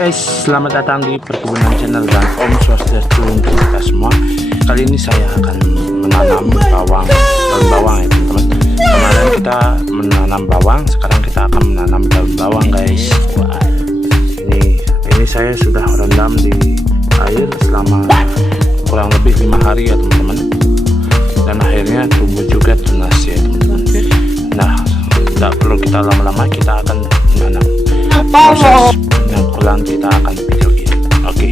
Guys, selamat datang di Perkebunan Channel dan Om Swastiastu untuk kita semua. Kali ini saya akan menanam bawang, daun bawang ya teman-teman. Kemarin kita menanam bawang, sekarang kita akan menanam daun bawang guys. Wah, ini saya sudah rendam di air selama kurang lebih 5 hari ya teman-teman. Dan akhirnya tumbuh juga tunas ya teman-teman. Nah, tidak perlu kita lama-lama, kita akan menanam. Proses penyangkulan kita akan videoin. Oke.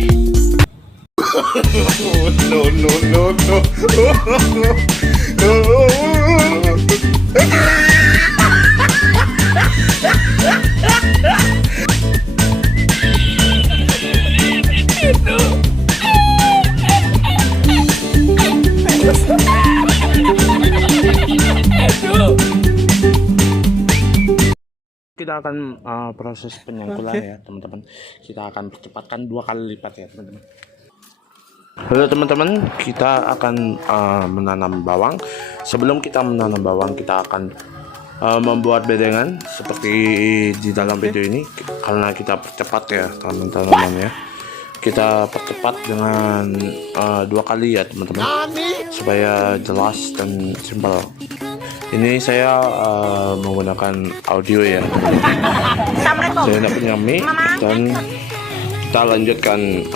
Kita akan proses penyangkulan ya teman-teman. Kita akan percepatkan 2 kali lipat ya teman-teman. Halo teman-teman, kita akan menanam bawang. Sebelum kita menanam bawang, kita akan membuat bedengan seperti di dalam video ini. Karena kita percepat ya teman-teman ya. Kita percepat dengan 2 kali ya teman-teman, supaya jelas dan simpel. Ini saya menggunakan audio ya. Saya tidak punya mic, dan kita lanjutkan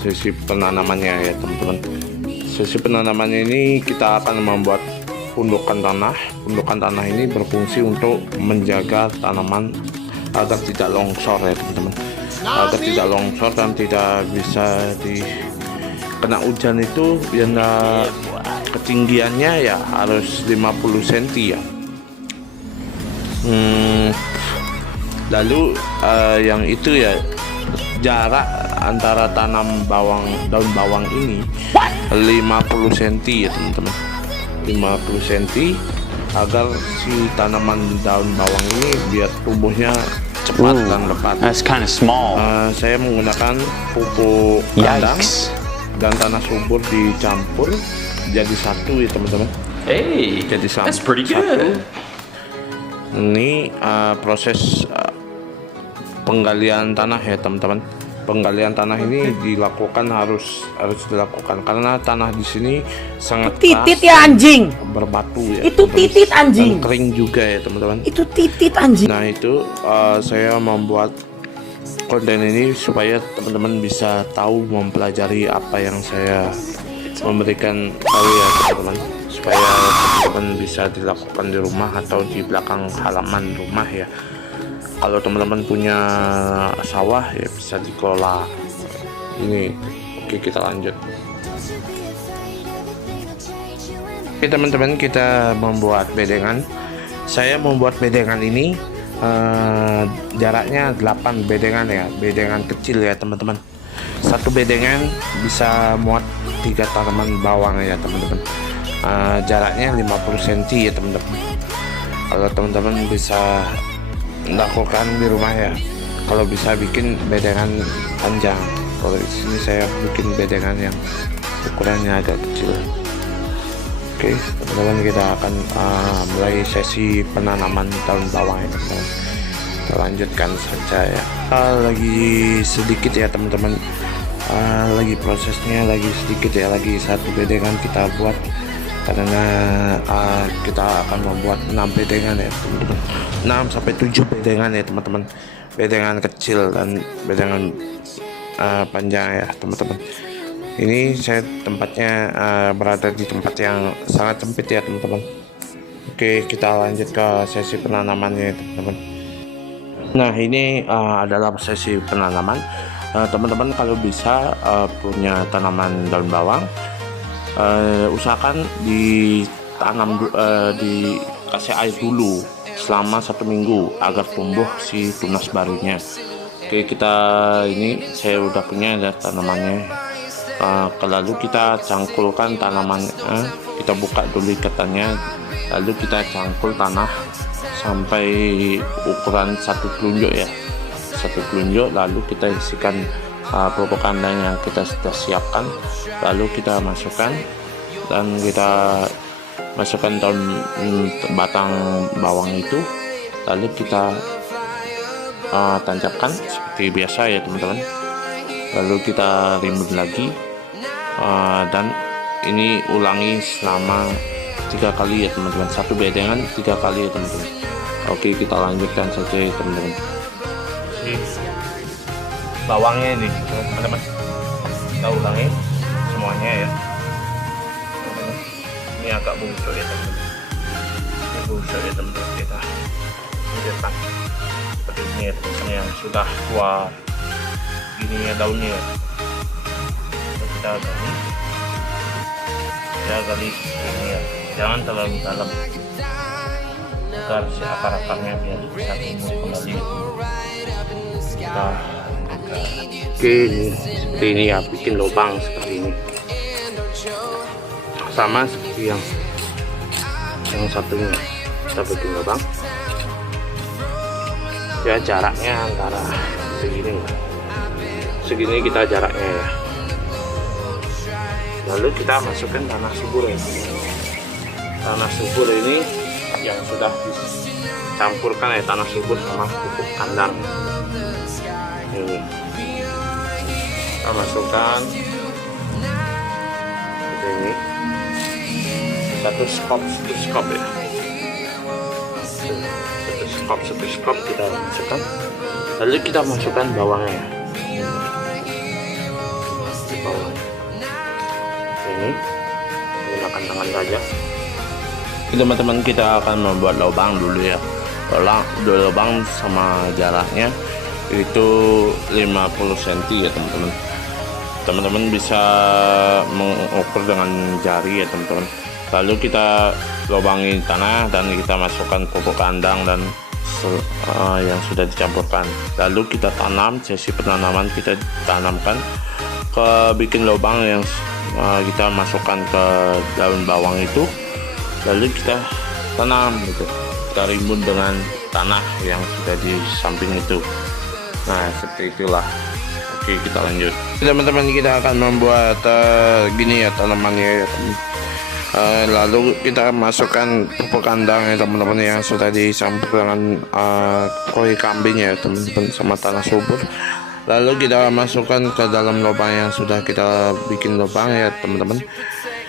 sesi penanamannya ya teman-teman. Sesi penanamannya ini kita akan membuat pundukan tanah. Pundukan tanah ini berfungsi untuk menjaga tanaman agar tidak longsor ya teman-teman. Agar tidak longsor dan tidak bisa kena hujan itu, biar ketinggiannya ya harus 50 cm ya. Lalu yang itu ya, jarak antara tanam daun bawang ini 50 cm ya teman-teman. 50 cm agar si tanaman daun bawang ini biar tumbuhnya cepat dan lebat. That's kind of small. Saya menggunakan pupuk kandang dan tanah subur dicampur jadi satu ya teman-teman. Hey, jadi that's pretty good. Ini proses penggalian tanah ya teman-teman. Penggalian tanah ini dilakukan harus dilakukan karena tanah di sini sangat titit keras, ya anjing, berbatu ya. Itu titit anjing. Dan kering juga ya teman-teman. Itu titit anjing. Nah itu saya membuat konten ini supaya teman-teman bisa tahu, mempelajari apa yang saya memberikan tahu ya teman-teman, supaya teman-teman bisa dilakukan di rumah atau di belakang halaman rumah ya. Kalau teman-teman punya sawah ya bisa dikelola ini. Oke, kita lanjut. Oke teman-teman, kita membuat bedengan. Saya membuat bedengan ini jaraknya 8 bedengan ya, bedengan kecil ya teman-teman. Satu bedengan bisa muat 3 tanaman bawang ya teman-teman. Jaraknya 50 cm ya teman-teman. Kalau teman-teman bisa lakukan di rumah ya, kalau bisa bikin bedengan panjang. Kalau di sini saya bikin bedengan yang ukurannya agak kecil. Oke teman-teman, kita akan mulai sesi penanaman daun bawang ya teman-teman. Kita lanjutkan saja ya. Lagi sedikit ya teman-teman, lagi prosesnya lagi sedikit ya, lagi satu bedengan kita buat karena kita akan membuat 6 bedengan ya teman-teman. 6 sampai 7 bedengan ya teman-teman. Bedengan kecil dan bedengan panjang ya teman-teman. Ini saya tempatnya berada di tempat yang sangat sempit ya teman-teman. Oke, kita lanjut ke sesi penanamannya ya teman-teman. Nah ini adalah sesi penanaman. Teman-teman kalau bisa punya tanaman daun bawang, usahakan ditanam dikasih air dulu selama 1 minggu agar tumbuh si tunas barunya. Oke, ini saya udah punya ada tanamannya. Lalu kita cangkulkan tanamannya, kita buka dulu ikatannya, lalu kita cangkul tanah sampai ukuran 1 telunjuk ya, 1 telunjuk. Lalu kita isikan pupuk kandang yang kita sudah siapkan, lalu kita masukkan dan kita masukkan daun batang bawang itu, lalu kita tancapkan seperti biasa ya teman-teman. Lalu kita rimbun lagi, dan ini ulangi selama 3 kali ya teman-teman. Satu bedengan 3 kali ya teman-teman. Oke, kita lanjutkan saja ya teman-teman. Bawangnya ini teman-teman, kita ulangi semuanya ya. Ini agak busuk ya teman-teman. Ini busuk ya teman-teman. Kita lanjutkan seperti ini ya teman-teman, yang sudah tua gini ya daunnya. Kita gali ini ya, jangan terlalu dalam agar si akar-akarnya biar bisa tumbuh kembali. Oke, ini seperti ini ya, bikin lubang seperti ini, sama seperti yang satunya. Kita bikin lubang ya, jaraknya antara segini kita jaraknya ya. Lalu kita masukkan tanah subur ya. Tanah subur ini yang sudah dicampurkan ya, tanah subur sama pupuk kandang. Ini kita masukkan seperti ini, satu skop ya, satu skop kita masukkan. Lalu kita masukkan bawangnya ya. Ini menggunakan tangan saja. Teman-teman, kita akan membuat lubang dulu ya. Lubang sama jaraknya itu 50 cm ya teman-teman. Teman-teman bisa mengukur dengan jari ya teman-teman. Lalu kita lubangi tanah dan kita masukkan pupuk kandang dan yang sudah dicampurkan. Lalu kita tanam, sesi penanaman kita tanamkan ke bikin lubang yang kita masukkan ke daun bawang itu. Lalu kita tanam gitu, kita rimbun dengan tanah yang sudah di samping itu. Nah, seperti itulah. Oke, kita lanjut. Teman-teman, kita akan membuat gini ya tanamannya ya, teman. Lalu kita masukkan pupuk kandang ya teman-teman, yang sudah dicampur dengan koi kambing ya teman-teman, sama tanah subur. Lalu kita masukkan ke dalam lubang yang sudah kita bikin lubang ya teman-teman.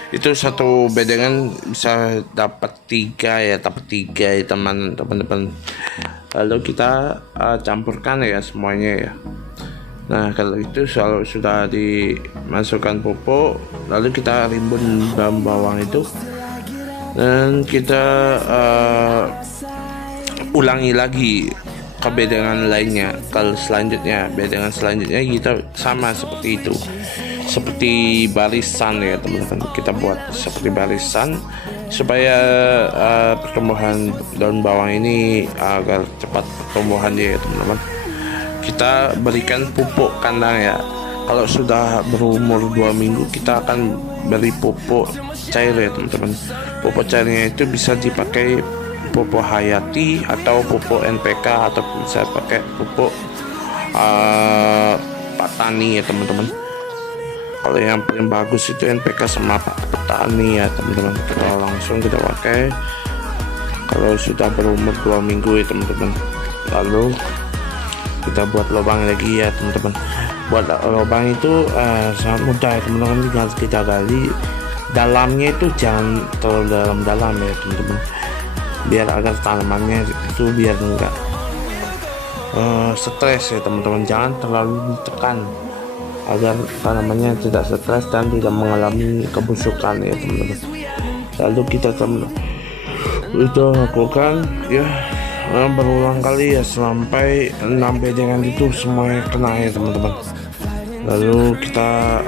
Itu satu bedengan bisa dapat 3 ya, teman-teman. Lalu kita campurkan ya semuanya ya. Nah, kalau itu sudah dimasukkan pupuk, lalu kita rimbun daun bawang itu, dan kita ulangi lagi ke bedengan lainnya. Kalau bedengan selanjutnya kita sama seperti itu, seperti barisan ya teman-teman. Kita buat seperti barisan supaya pertumbuhan daun bawang ini agar cepat pertumbuhan ya teman-teman. Kita berikan pupuk kandang ya. Kalau sudah berumur 2 minggu kita akan beri pupuk cair ya teman-teman. Pupuk cairnya itu bisa dipakai pupuk hayati atau pupuk NPK, atau bisa pakai pupuk Patani ya teman-teman. Kalau yang paling bagus itu NPK sama Petani ya teman-teman. Kalau langsung kita pakai kalau sudah berumur 2 minggu ya teman-teman. Lalu kita buat lubang lagi ya teman-teman. Buat lubang itu sangat mudah ya teman-teman. Tinggal kita gali dalamnya, itu jangan terlalu dalam-dalam ya teman-teman, biar agar tanamannya itu biar enggak stres ya teman-teman. Jangan terlalu ditekan agar tanamannya tidak stres dan tidak mengalami kebusukan ya teman-teman. Lalu kita lakukan ya berulang kali ya sampai 6 bedengan itu semuanya kena ya teman-teman. Lalu kita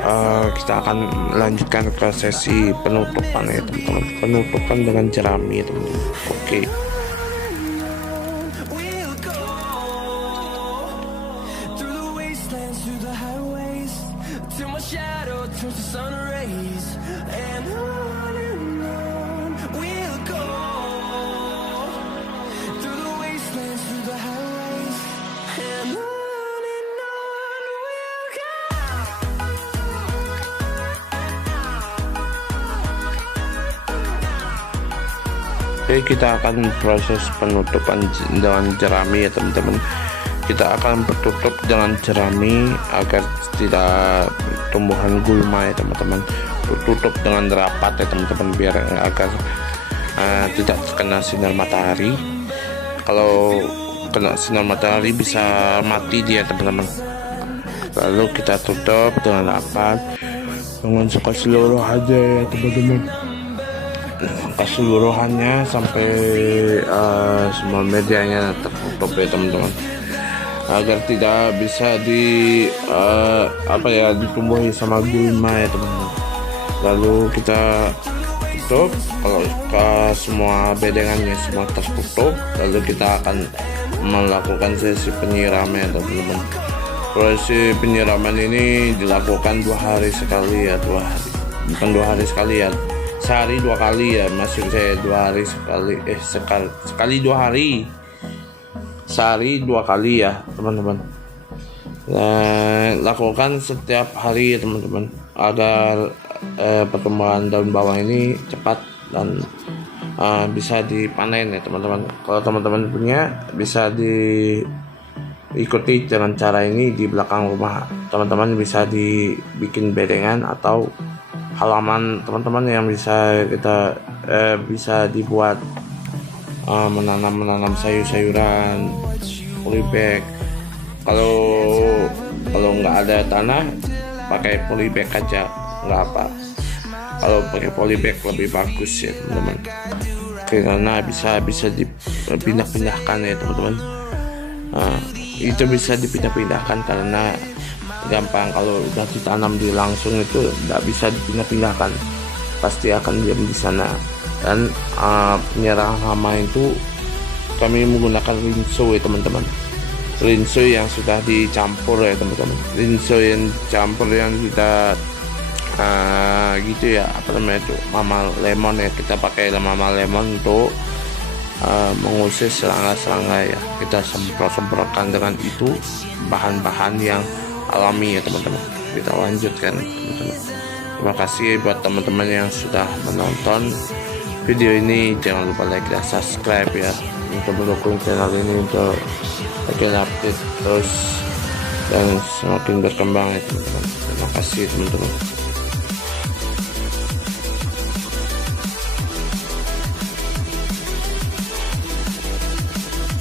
akan lanjutkan ke sesi penutupan ya teman-teman. Penutupan dengan jerami ya teman-teman. Oke. Oke, kita akan proses penutupan dengan jerami ya teman-teman. kita akan bertutup dengan jerami agar tidak tumbuhan gulma ya teman-teman. Tutup dengan rapat ya teman-teman, biar agar tidak terkena sinar matahari. Kalau kena sinar matahari bisa mati dia teman-teman. Lalu kita tutup dengan rapat dengan keseluruhannya ya teman-teman, keseluruhannya sampai semua medianya tertutup ya teman-teman, agar tidak bisa ditumbuhi sama gulma ya teman-teman. Lalu kita tutup. Kalau semua bedengannya semua tertutup, lalu kita akan melakukan sesi penyiraman ya teman-teman. Proses penyiraman ini dilakukan 2 hari sekali ya, 2 hari, bukan 2 hari sekali ya, sehari 2 kali ya, maksud saya 2 hari sekali, sekali 2 hari, sehari 2 kali ya teman-teman. Lakukan setiap hari ya teman-teman, agar perkembangan daun bawang ini cepat dan bisa dipanen ya teman-teman. Kalau teman-teman punya, bisa diikuti dengan cara ini. Di belakang rumah teman-teman bisa dibikin bedengan atau halaman teman-teman yang bisa kita bisa dibuat menanam sayur-sayuran, polybag. Kalau nggak ada tanah, pakai polybag aja, nggak apa. Kalau pakai polybag lebih bagus ya teman-teman, karena bisa dipindah-pindahkan ya teman-teman. Itu bisa dipindah-pindahkan karena gampang. Kalau udah ditanam di langsung itu nggak bisa dipindah-pindahkan, pasti akan diam di sana. Dan penyerang hama itu kami menggunakan rinso ya teman-teman, rinso yang sudah dicampur ya teman-teman, rinso yang campur yang kita gitu ya, apa namanya itu, mama lemon ya. Kita pakai mama lemon untuk mengusir serangga-serangga ya. Kita semprotkan dengan itu, bahan-bahan yang alami ya teman-teman. Kita lanjutkan teman-teman. Terima kasih buat teman-teman yang sudah menonton video ini. Jangan lupa like dan subscribe ya, untuk mendukung channel ini untuk agar update terus dan semakin berkembang ya teman-teman. Terima kasih teman-teman.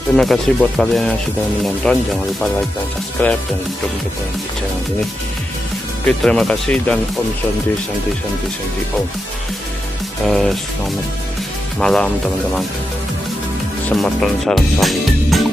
Terima kasih buat kalian yang sudah menonton. Jangan lupa like dan subscribe dan dukung kita di channel ini. Oke, terima kasih dan Om Santi Om. Selamat malam teman-teman. Selamat salam.